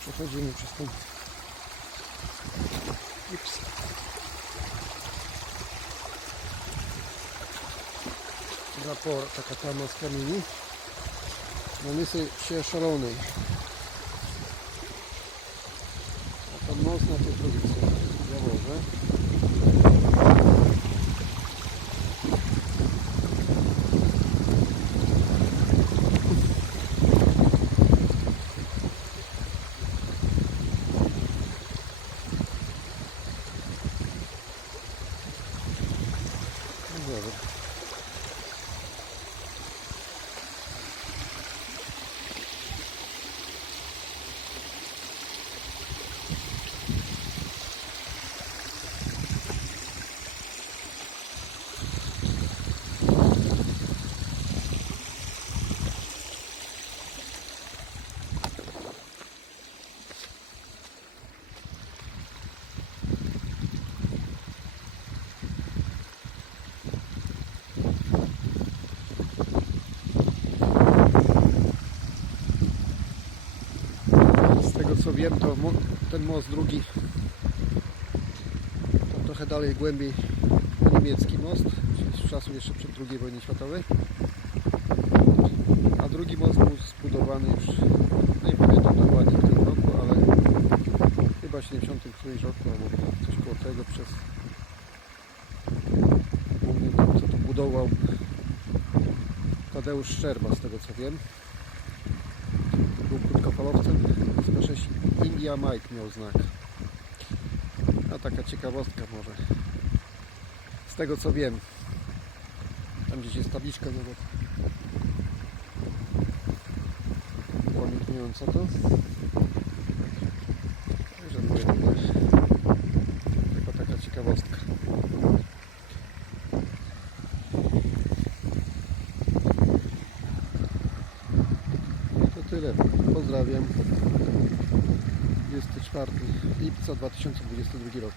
Przechodzimy przez ten gips. Zapor, taka tama z kamieni. Na Nysy się szalonej. A tam most na tej stronie. Jaworze. No co wiem, to ten most drugi, to trochę dalej głębiej niemiecki most, z czasów jeszcze przed II wojny światowej. A drugi most był zbudowany już, no nie pamiętam dokładnie w którym roku, ale chyba w 70 którymś roku albo coś koło tego przez głównie to, co to budował Tadeusz Szczerba z tego co wiem był krótkofalowcem z 6 India Mike miał znak. A taka ciekawostka może. Z tego co wiem tam gdzieś jest tabliczka zobacz upamiętniająca to. Że mówię tylko taka ciekawostka tyle. Pozdrawiam. 24 lipca 2022 rok.